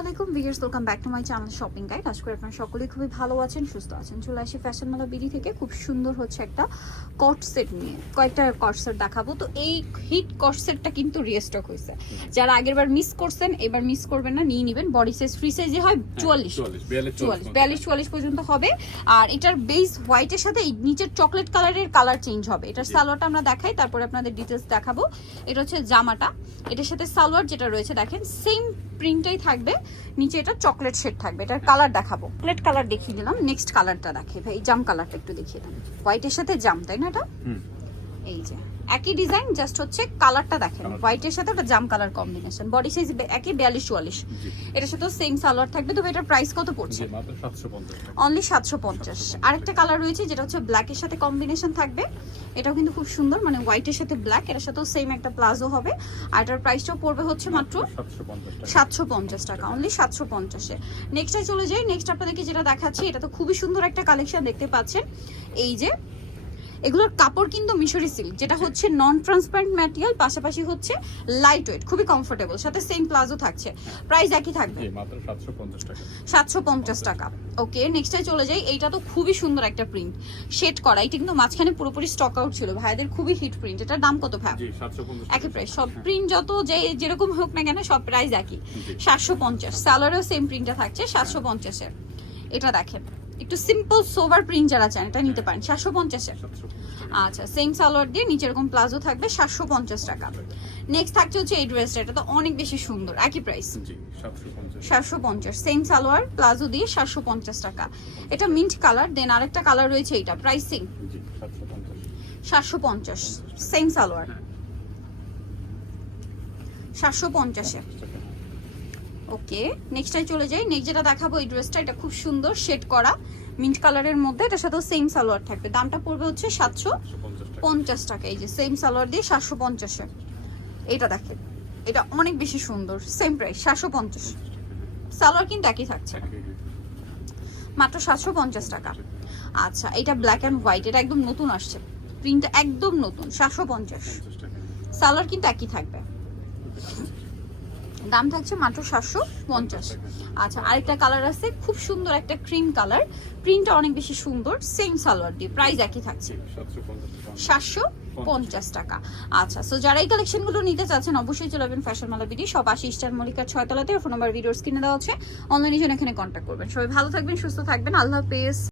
আলাইকুম viewers welcome back to my channel shopping guide আশা করি আপনারা সকলেই খুবই ভালো আছেন সুস্থ আছেন। চলে আসি ফ্যাশন মালা বিডি থেকে। খুব সুন্দর হচ্ছে একটা কট সেট নিয়ে। কয়েকটা কট সেট দেখাবো। তো এই হিট কট সেটটা কিন্তু রিস্টক হয়েছে। যারা আগেরবার মিস করছেন এবার মিস করবেন না নিয়ে নেবেন। বডি সাইজ ফ্রি সাইজে হয় চুয়াল্লিশ। চুয়াল্লিশ বিয়াল্লিশ চুয়াল্লিশ পর্যন্ত। হবে। আর এটার বেস হোয়াইটের সাথে এই নিচের চকলেট কালারের কালার চেঞ্জ হবে। এটার। সালোয়ারটা আমরা দেখাই তারপরে আপনাদের ডিটেলস দেখাবো। এটা হচ্ছে জামাটা। এটার সাথে সালোয়ার যেটা রয়েছে, দেখেন সেম প্রিন্টাই থাকবে। নিচে এটা চকলেট শেড থাকবে। এটার কালার দেখাবো। চকলেট কালার দেখিয়ে দিলাম। নেক্সট কালারটা দেখে ভাই জাম কালারটা একটু দেখিয়ে দিলাম হোয়াইটের সাথে জাম তাই না এটা? এই যে একই ডিজাইন জাস্ট হচ্ছে কালারটা দেখেন। হোয়াইটের সাথে ওটা জাম কালার কম্বিনেশন বডি সাইজ একই বিয়াল্লিশ চুয়াল্লিশ এটার সাথে সেম সালোয়ার থাকবে তবে এটার প্রাইস কত পড়ছে? অনলি সাতশো পঞ্চাশ আরেকটা কালার রয়েছে যেটা হচ্ছে ব্ল্যাকের সাথে কম্বিনেশন থাকবে। এটাও কিন্তু খুব সুন্দর মানে হোয়াইটের সাথে ব্ল্যাক এটার সাথেও সেম একটা প্লাজো হবে। আর এটার প্রাইসটাও পড়বে হচ্ছে মাত্র সাতশো পঞ্চাশ টাকা। অনলি সাতশো পঞ্চাশে। নেক্সটে চলে যাই নেক্সট আপনাদেরকে যেটা দেখাচ্ছি এটা তো খুবই সুন্দর একটা কালেকশন দেখতে পাচ্ছেন। এই যে এগুলোর কাপড় কিন্তু মিশরি সিল্ক যেটা হচ্ছে নন ট্রান্সপারেন্ট ম্যাটেরিয়াল পাশাপাশি হচ্ছে লাইট ওয়েট খুবই কমফোর্টেবল সাথে সেম প্লাজো থাকছে। প্রাইস একই থাকবে। সাতশো পঞ্চাশ টাকা। ওকে নেক্সটে চলে যাই। এইটা তো খুবই সুন্দর একটা প্রিন্ট শেড করা এটা কিন্তু মাঝখানে পুরোপুরি স্টক আউট ছিল। ভাইদের খুবই হিট প্রিন্ট এটার দাম কত ভাই? একই প্রাইস সব প্রিন্ট যত যে যেরকম হোক না কেন সব প্রাইস একই। সাতশো পঞ্চাশ। স্যালারেও সেম প্রিন্টটা থাকছে সাতশো পঞ্চাশের। এটা দেখেন। একটু সিম্পল সোভার প্রিন্ট যারা চান এটা নিতে পারেন সাতশো পঞ্চাশের আচ্ছা সেম সালোয়ার দিয়ে নিচে এরকম প্লাজো থাকবে সাতশো পঞ্চাশ টাকা। নেক্সট থাকছে হচ্ছে এই ড্রেসটা এটা তো অনেক বেশি সুন্দর একই প্রাইস সাতশো পঞ্চাশ। সেম সালোয়ার প্লাজো দিয়ে সাতশো পঞ্চাশ টাকা। এটা মিন্ট কালার দেন আরেকটা কালার রয়েছে এটা প্রাইসিং সাতশো পঞ্চাশ। সেম সালোয়ার সাতশো পঞ্চাশে ওকে নেক্সটটাই চলে যাই। নেক্সট যেটা দেখাবো এই ড্রেসটা এটা খুব সুন্দর শেড করা। মিন্ট কালারের মধ্যে এটার সাথেও সেম সালোয়ার থাকবে। দামটা পড়বে হচ্ছে সাতশো পঞ্চাশ টাকা। এই যে সেম সালোয়ার দিয়ে সাতশো পঞ্চাশে। এটা দেখেন এটা অনেক বেশি সুন্দর। সেম প্রাইস সাতশো পঞ্চাশ। সালোয়ার কিন্তু একই থাকছে। মাত্র সাতশো পঞ্চাশ টাকা। আচ্ছা এটা ব্ল্যাক অ্যান্ড হোয়াইট এটা একদম নতুন আসছে। প্রিন্টটা একদম নতুন সাতশো পঞ্চাশ। সালোয়ার কিন্তু একই থাকবে। দাম থাকছে মাত্র সাতশো পঞ্চাশ। আচ্ছা আরেকটা কালার আছে, খুব সুন্দর একটা ক্রিম কালার প্রিন্টটা অনেক বেশি সুন্দর সেম সালোয়ার দিয়ে প্রাইস একই থাকছে। সাতশো পঞ্চাশ টাকা। আচ্ছা সো যারা এই কালেকশনগুলো নিতে চাচ্ছেন, অবশ্যই চলে যাবেন ফ্যাশন মালা বিডি সব আশি স্টার মল্লিকার ছয়তলাতে ফোন নাম্বার ভিডিওর স্ক্রিনে দেওয়া আছে। অনলাইনে জন্য এখানে কন্ট্যাক্ট করবেন। সবাই ভালো থাকবেন, সুস্থ থাকবেন, আল্লাহ হাফেজ।